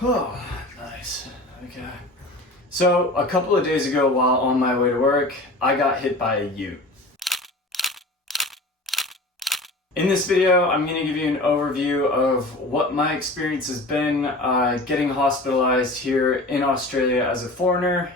Oh, nice. Okay. So, a couple of days ago while on my way to work, I got hit by a ute. In this video, I'm going to give you an overview of what my experience has been getting hospitalized here in Australia as a foreigner,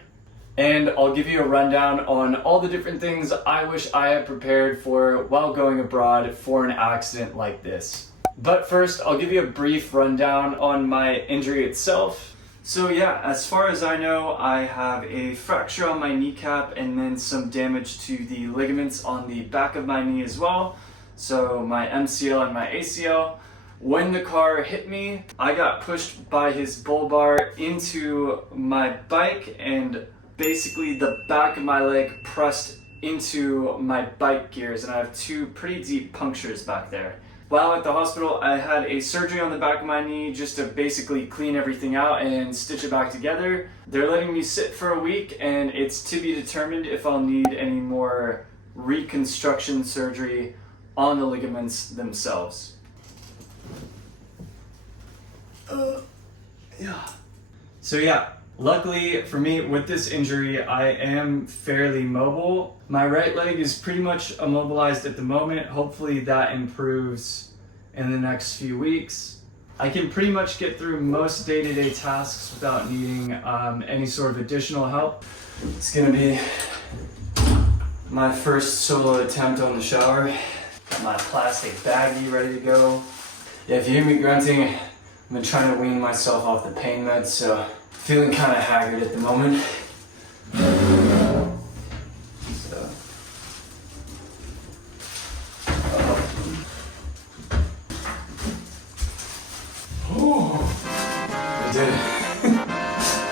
and I'll give you a rundown on all the different things I wish I had prepared for while going abroad for an accident like this. But first, I'll give you a brief rundown on my injury itself. So yeah, as far as I know, I have a fracture on my kneecap and then some damage to the ligaments on the back of my knee as well. So my MCL and my ACL. When the car hit me, I got pushed by his bull bar into my bike, and basically the back of my leg pressed into my bike gears, and I have two pretty deep punctures back there. While at the hospital, I had a surgery on the back of my knee just to basically clean everything out and stitch it back together. They're letting me sit for a week, and it's to be determined if I'll need any more reconstruction surgery on the ligaments themselves. So yeah, luckily for me with this injury, I am fairly mobile. My right leg is pretty much immobilized at the moment. Hopefully that improves in the next few weeks. I can pretty much get through most day-to-day tasks without needing any sort of additional help. It's gonna be my first solo attempt on the shower. Got my plastic baggie ready to go. Yeah, if you hear me grunting, I've been trying to wean myself off the pain meds, so feeling kind of haggard at the moment. So, I did it.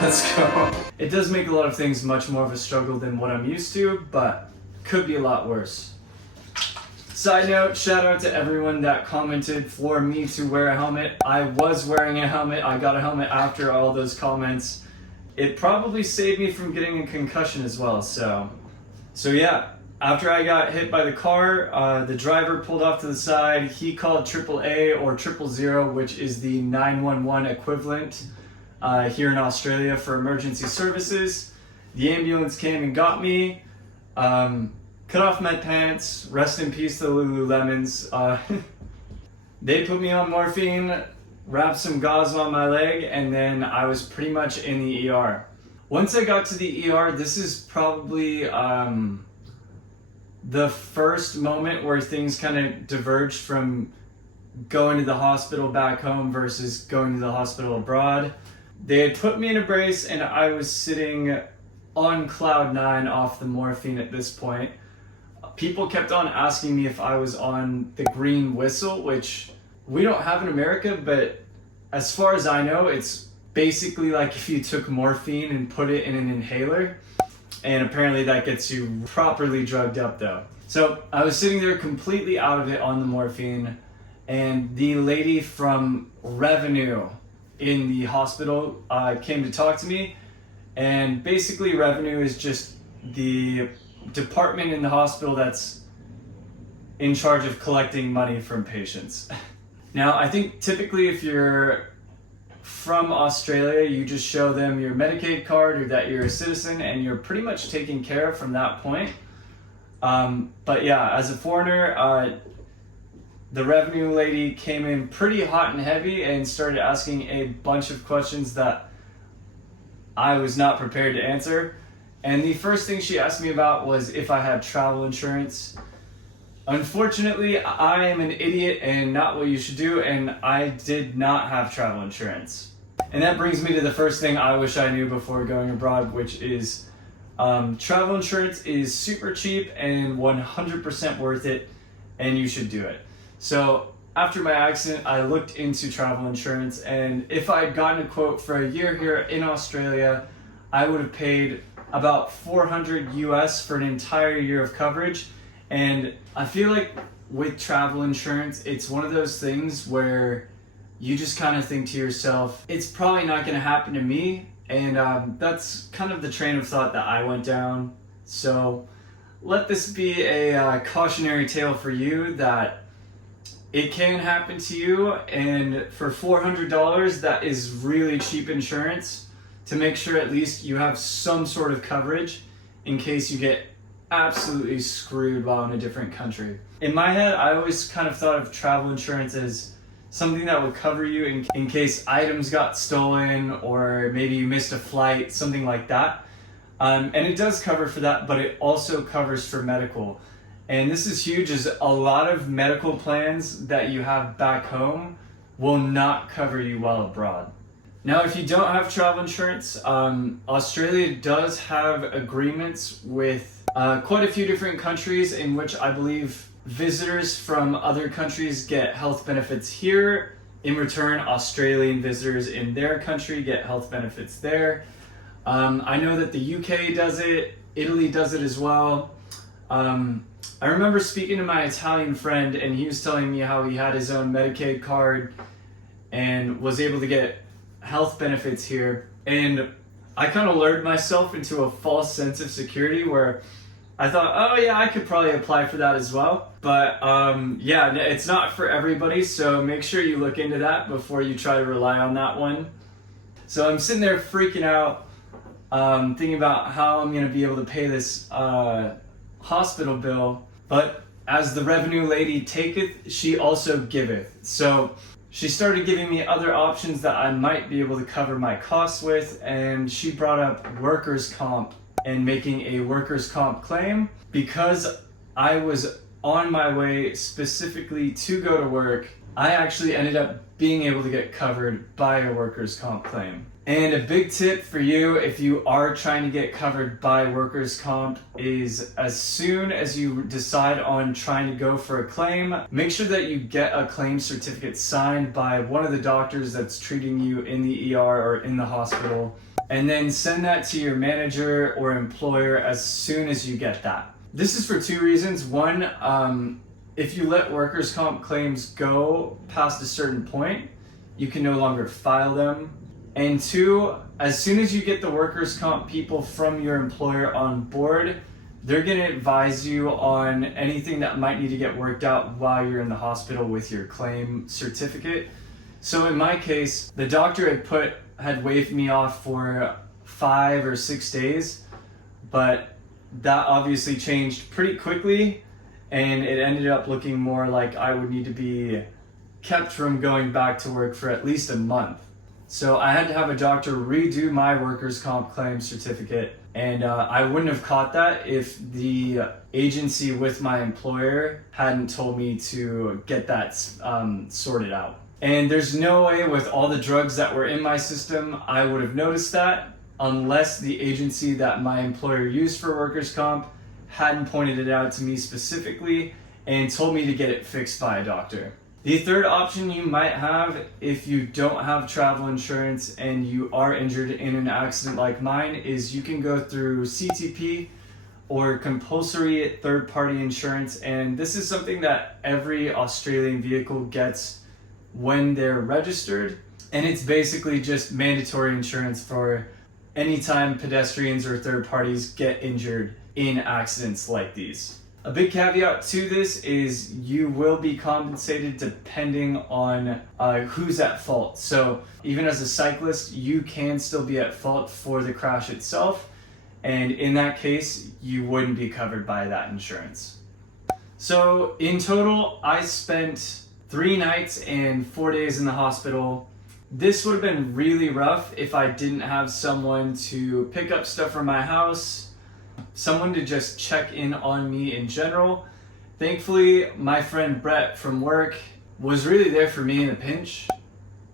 Let's go. It does make a lot of things much more of a struggle than what I'm used to, but could be a lot worse. Side note, shout out to everyone that commented for me to wear a helmet. I was wearing a helmet. I got a helmet after all those comments. It probably saved me from getting a concussion as well. So yeah, after I got hit by the car, the driver pulled off to the side. He called AAA or 000, which is the 911 equivalent here in Australia for emergency services. The ambulance came and got me. Cut off my pants, rest in peace to the Lululemons. They put me on morphine, wrapped some gauze on my leg, and then I was pretty much in the ER. Once I got to the ER, this is probably the first moment where things kind of diverged from going to the hospital back home versus going to the hospital abroad. They had put me in a brace, and I was sitting on cloud 9 off the morphine at this point. People kept on asking me if I was on the green whistle, which we don't have in America, but as far as I know, it's basically like if you took morphine and put it in an inhaler, and apparently that gets you properly drugged up though. So I was sitting there completely out of it on the morphine, and the lady from revenue in the hospital came to talk to me, and basically revenue is just the department in the hospital that's in charge of collecting money from patients. Now, I think typically if you're from Australia, you just show them your Medicaid card or that you're a citizen, and you're pretty much taken care of from that point. But yeah, as a foreigner, the revenue lady came in pretty hot and heavy and started asking a bunch of questions that I was not prepared to answer. And the first thing she asked me about was if I had travel insurance. Unfortunately, I am an idiot and not what you should do, and I did not have travel insurance. And that brings me to the first thing I wish I knew before going abroad, which is travel insurance is super cheap and 100% worth it, and you should do it. So after my accident, I looked into travel insurance, and if I had gotten a quote for a year here in Australia, I would have paid about $400 US for an entire year of coverage. And I feel like with travel insurance, it's one of those things where you just kind of think to yourself, it's probably not going to happen to me. And that's kind of the train of thought that I went down. So let this be a cautionary tale for you that it can happen to you, and for $400, that is really cheap insurance to make sure at least you have some sort of coverage in case you get absolutely screwed while in a different country. In my head, I always kind of thought of travel insurance as something that would cover you in case items got stolen, or maybe you missed a flight, something like that. And it does cover for that, but it also covers for medical. And this is huge, is a lot of medical plans that you have back home will not cover you while abroad. Now, if you don't have travel insurance, Australia does have agreements with quite a few different countries in which I believe visitors from other countries get health benefits here. In return, Australian visitors in their country get health benefits there. I know that the UK does it, Italy does it as well. I remember speaking to my Italian friend, and he was telling me how he had his own Medicaid card and was able to get health benefits here. And I kind of lured myself into a false sense of security where I thought, oh yeah, I could probably apply for that as well. But yeah, it's not for everybody, so make sure you look into that before you try to rely on that one. So I'm sitting there freaking out, thinking about how I'm going to be able to pay this hospital bill. But as the revenue lady taketh, she also giveth. So she started giving me other options that I might be able to cover my costs with, and she brought up workers' comp and making a workers' comp claim. Because I was on my way specifically to go to work, I actually ended up being able to get covered by a workers' comp claim. And a big tip for you if you are trying to get covered by workers' comp is, as soon as you decide on trying to go for a claim, make sure that you get a claim certificate signed by one of the doctors that's treating you in the ER or in the hospital, and then send that to your manager or employer as soon as you get that. This is for two reasons. One, if you let workers' comp claims go past a certain point, you can no longer file them. And two, as soon as you get the workers' comp people from your employer on board, they're going to advise you on anything that might need to get worked out while you're in the hospital with your claim certificate. So in my case, the doctor had waived me off for 5 or 6 days, but that obviously changed pretty quickly, and it ended up looking more like I would need to be kept from going back to work for at least a month. So I had to have a doctor redo my workers' comp claim certificate, and I wouldn't have caught that if the agency with my employer hadn't told me to get that sorted out. And there's no way with all the drugs that were in my system I would have noticed that unless the agency that my employer used for workers' comp hadn't pointed it out to me specifically and told me to get it fixed by a doctor. The third option you might have if you don't have travel insurance and you are injured in an accident like mine is you can go through CTP or compulsory third-party insurance, and this is something that every Australian vehicle gets when they're registered, and it's basically just mandatory insurance for any time pedestrians or third parties get injured in accidents like these. A big caveat to this is you will be compensated depending on who's at fault. So even as a cyclist, you can still be at fault for the crash itself, and in that case, you wouldn't be covered by that insurance. So in total, I spent 3 nights and 4 days in the hospital. This would have been really rough if I didn't have someone to pick up stuff from my house, someone to just check in on me in general. Thankfully, my friend Brett from work was really there for me in a pinch.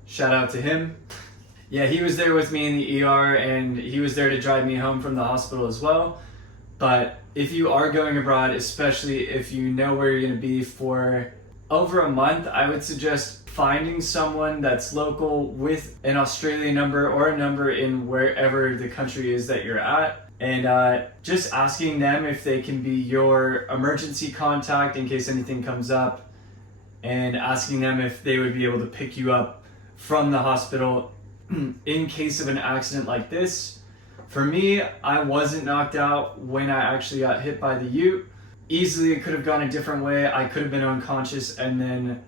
Shout out to him. Yeah, he was there with me in the ER, and he was there to drive me home from the hospital as well. But if you are going abroad, especially if you know where you're going to be for over a month, I would suggest finding someone that's local with an Australian number or a number in wherever the country is that you're at, and just asking them if they can be your emergency contact in case anything comes up, and asking them if they would be able to pick you up from the hospital in case of an accident like this. For me, I wasn't knocked out when I actually got hit by the ute. Easily it could have gone a different way. I could have been unconscious and then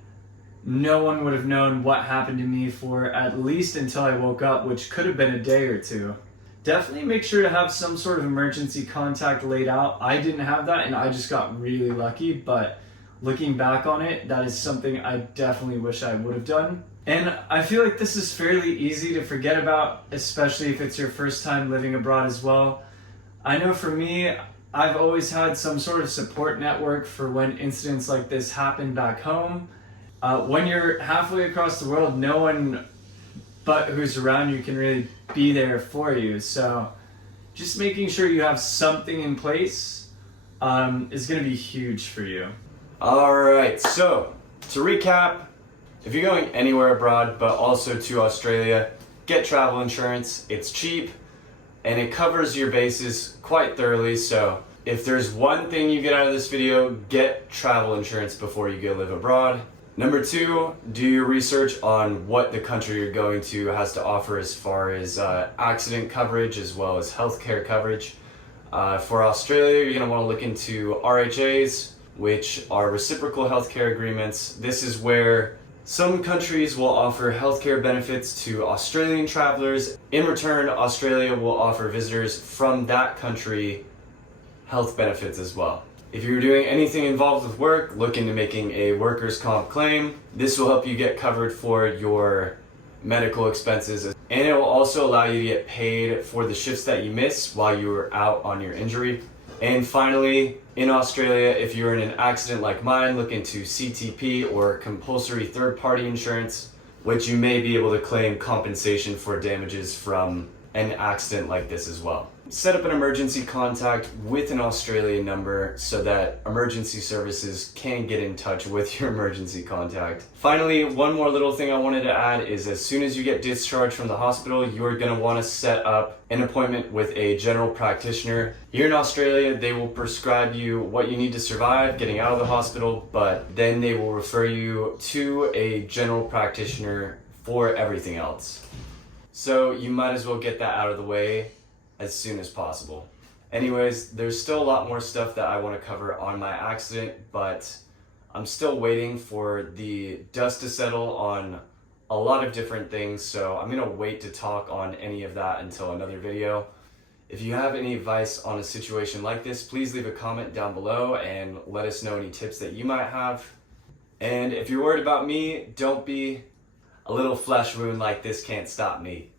no one would have known what happened to me for at least until I woke up, which could have been a day or two. Definitely make sure to have some sort of emergency contact laid out. I didn't have that and I just got really lucky, but looking back on it, that is something I definitely wish I would have done. And I feel like this is fairly easy to forget about, especially if it's your first time living abroad as well. I know for me, I've always had some sort of support network for when incidents like this happen back home. When you're halfway across the world, no one but who's around you can really be there for you. So just making sure you have something in place is going to be huge for you. All right, so to recap, if you're going anywhere abroad, but also to Australia, get travel insurance. It's cheap and it covers your bases quite thoroughly. So if there's one thing you get out of this video, get travel insurance before you go live abroad. Number two, do your research on what the country you're going to has to offer as far as accident coverage as well as healthcare coverage. For Australia, you're going to want to look into RHAs, which are reciprocal healthcare agreements. This is where some countries will offer healthcare benefits to Australian travelers. In return, Australia will offer visitors from that country health benefits as well. If you're doing anything involved with work, look into making a workers' comp claim. This will help you get covered for your medical expenses, and it will also allow you to get paid for the shifts that you miss while you were out on your injury. And finally, in Australia, if you're in an accident like mine, look into CTP or compulsory third-party insurance, which you may be able to claim compensation for damages from an accident like this as well. Set up an emergency contact with an Australian number so that emergency services can get in touch with your emergency contact. Finally, one more little thing I wanted to add is as soon as you get discharged from the hospital, you're going to want to set up an appointment with a general practitioner. Here in Australia, they will prescribe you what you need to survive getting out of the hospital, but then they will refer you to a general practitioner for everything else. So you might as well get that out of the way as soon as possible. Anyways, there's still a lot more stuff that I want to cover on my accident, but I'm still waiting for the dust to settle on a lot of different things, so I'm gonna wait to talk on any of that until another video. If you have any advice on a situation like this, please leave a comment down below and let us know any tips that you might have. And if you're worried about me, don't be. A little flesh wound like this can't stop me.